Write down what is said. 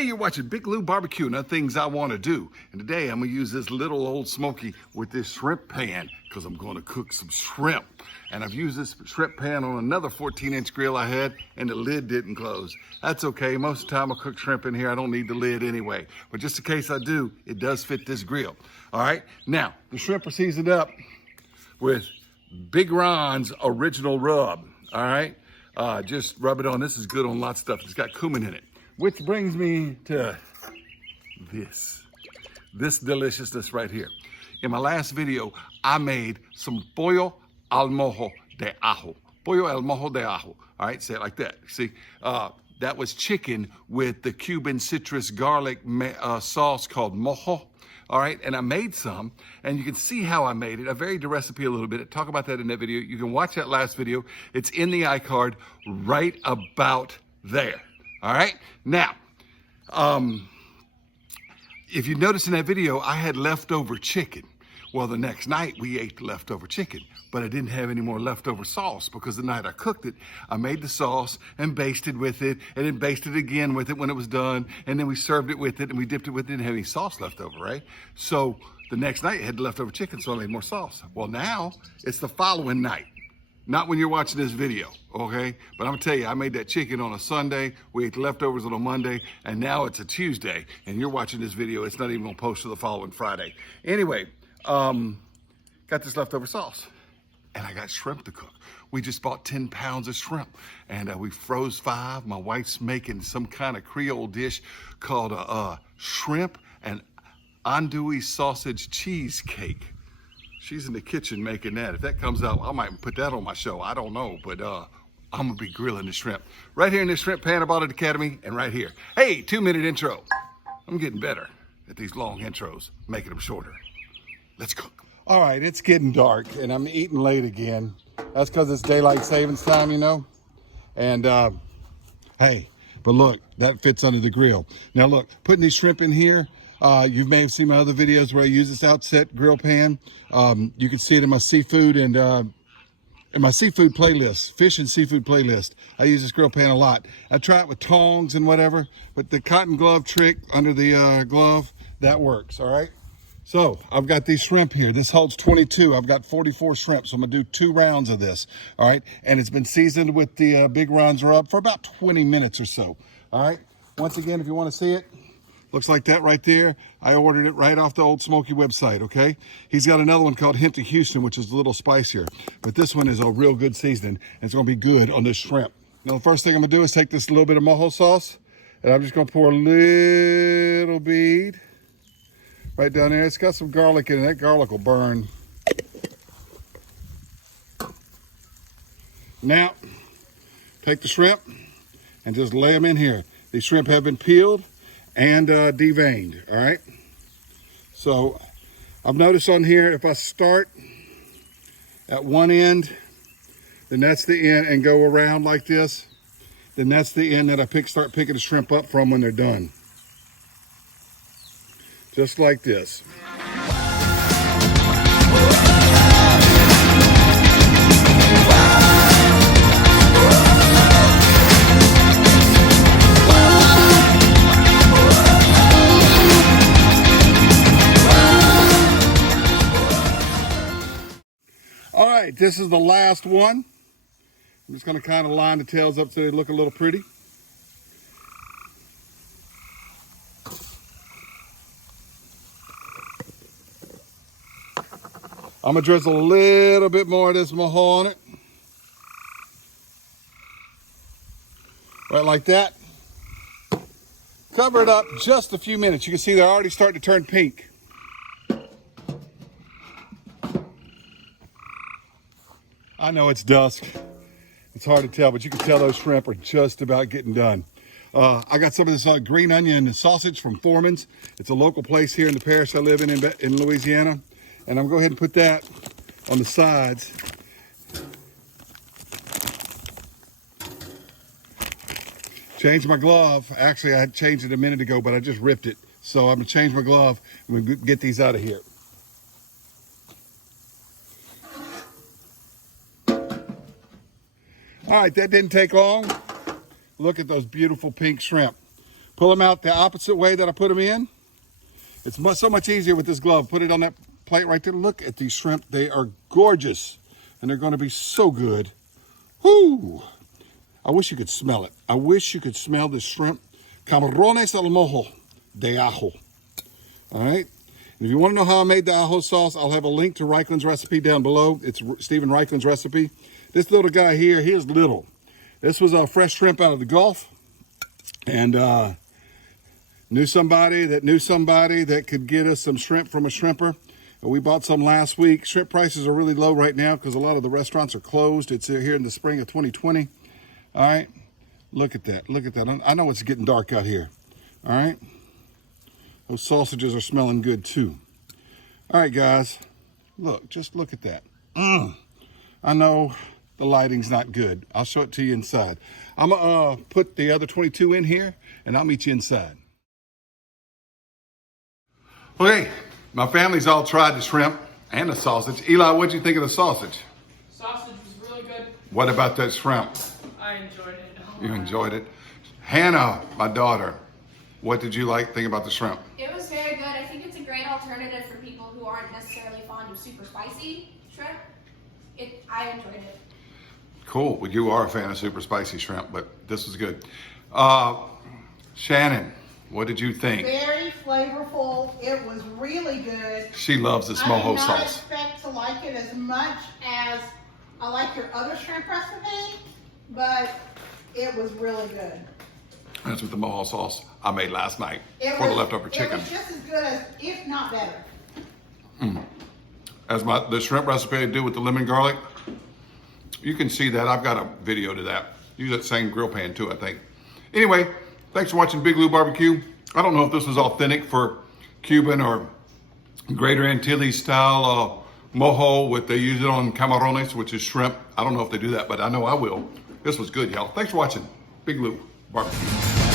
Hey, you're watching Big Lou Barbecue and other things I want to do. And today I'm going to use this little old Smokey with this shrimp pan because I'm going to cook some shrimp. And I've used this shrimp pan on another 14-inch grill I had and the lid didn't close. That's okay. Most of the time I cook shrimp in here, I don't need the lid anyway. But just in case I do, it does fit this grill. All right. Now, the shrimp are seasoned up with Big Ron's original rub. All right. Just rub it on. This is good on lots of stuff. It's got cumin in it. Which brings me to this deliciousness right here. In my last video, I made some pollo al mojo de ajo. Pollo al mojo de ajo. All right, say it like that. See, that was chicken with the Cuban citrus garlic sauce called mojo. All right, and I made some, and you can see how I made it. I varied the recipe a little bit. I talk about that in that video. You can watch that last video. It's in the iCard right about there. All right, now, if you notice in that video, I had leftover chicken. Well, the next night we ate the leftover chicken, but I didn't have any more leftover sauce because the night I cooked it, I made the sauce and basted with it and then basted again with it when it was done. And then we served it with it and we dipped it with it, didn't have any sauce left over, right? So the next night I had leftover chicken, so I made more sauce. Well, now it's the following night. Not when you're watching this video, okay? But I'm gonna tell you, I made that chicken on a Sunday, we ate the leftovers on a Monday, and now it's a Tuesday, and you're watching this video, it's not even gonna post to the following Friday. Anyway, got this leftover sauce, and I got shrimp to cook. We just bought 10 pounds of shrimp, and we froze 5. My wife's making some kind of Creole dish called shrimp and andouille sausage cheesecake. She's in the kitchen making that. If that comes out, I might put that on my show. I don't know, but I'm gonna be grilling the shrimp. Right here in this shrimp pan I bought at Academy, and right here. Hey, 2-minute intro. I'm getting better at these long intros, making them shorter. Let's cook. All right, it's getting dark, and I'm eating late again. That's because it's daylight savings time, you know? And hey, but look, that fits under the grill. Now look, putting these shrimp in here, you may have seen my other videos where I use this Outset grill pan. You can see it in my seafood and in my seafood playlist, fish and seafood playlist. I use this grill pan a lot. I try it with tongs and whatever, but the cotton glove trick under the glove, that works, all right? So I've got these shrimp here. This holds 22. I've got 44 shrimp, so I'm gonna do 2 rounds of this, all right? And it's been seasoned with the Big Ron's rub for about 20 minutes or so, all right? Once again, if you wanna see it, looks like that right there. I ordered it right off the old Smokey website, okay? He's got another one called Hint of Houston, which is a little spicier. But this one is a real good seasoning, and it's gonna be good on this shrimp. Now, the first thing I'm gonna do is take this little bit of mojo sauce, and I'm just gonna pour a little bead right down there. It's got some garlic in it. That garlic will burn. Now, take the shrimp and just lay them in here. These shrimp have been peeled and deveined, all right? So I've noticed on here, if I start at one end, then that's the end, and go around like this, then that's the end that I start picking the shrimp up from when they're done. Just like this. All right, this is the last one. I'm just gonna kind of line the tails up so they look a little pretty. I'm gonna drizzle a little bit more of this mojo on it. Right like that. Cover it up just a few minutes. You can see they're already starting to turn pink. I know it's dusk. It's hard to tell, but you can tell those shrimp are just about getting done. I got some of this green onion sausage from Foreman's. It's a local place here in the parish I live in Louisiana. And I'm gonna go ahead and put that on the sides. Change my glove. Actually, I had changed it a minute ago, but I just ripped it. So I'm gonna change my glove and we get these out of here. All right, that didn't take long. Look at those beautiful pink shrimp. Pull them out the opposite way that I put them in. It's so much easier with this glove. Put it on that plate right there. Look at these shrimp. They are gorgeous. And they're going to be so good. Whoo! I wish you could smell it. I wish you could smell this shrimp. Camarones al mojo de ajo. All right? And if you want to know how I made the ajo sauce, I'll have a link to Reikland's recipe down below. It's Stephen Reikland's recipe. This little guy here, he is little. This was a fresh shrimp out of the Gulf. And knew somebody that could get us some shrimp from a shrimper. We bought some last week. Shrimp prices are really low right now because a lot of the restaurants are closed. It's here in the spring of 2020. All right, look at that. Look at that. I know it's getting dark out here. All right, those sausages are smelling good too. All right, guys, look, just look at that. I know the lighting's not good. I'll show it to you inside. I'm gonna put the other 22 in here and I'll meet you inside. Okay, my family's all tried the shrimp and the sausage. Eli, what'd you think of the sausage? Sausage was really good. What about that shrimp? I enjoyed it. You enjoyed it? Hannah, my daughter, what did you think about the shrimp? It was very good. I think it's a great alternative for people who aren't necessarily fond of super spicy shrimp. I enjoyed it. Cool. Well, you are a fan of super spicy shrimp, but this was good. Shannon, what did you think? Very flavorful. It was really good. She loves this mojo sauce. I did not expect to like it as much as I like your other shrimp recipe, but it was really good. That's with the mojo sauce I made last night for the leftover chicken. It was just as good as, if not better. As the shrimp recipe I do with the lemon garlic, you can see that. I've got a video to that. Use that same grill pan too, I think. Anyway, thanks for watching Big Lou Barbecue. I don't know if this was authentic for Cuban or Greater Antilles style mojo. They use it on camarones, which is shrimp. I don't know if they do that, but I know I will. This was good, y'all. Thanks for watching Big Lou Barbecue.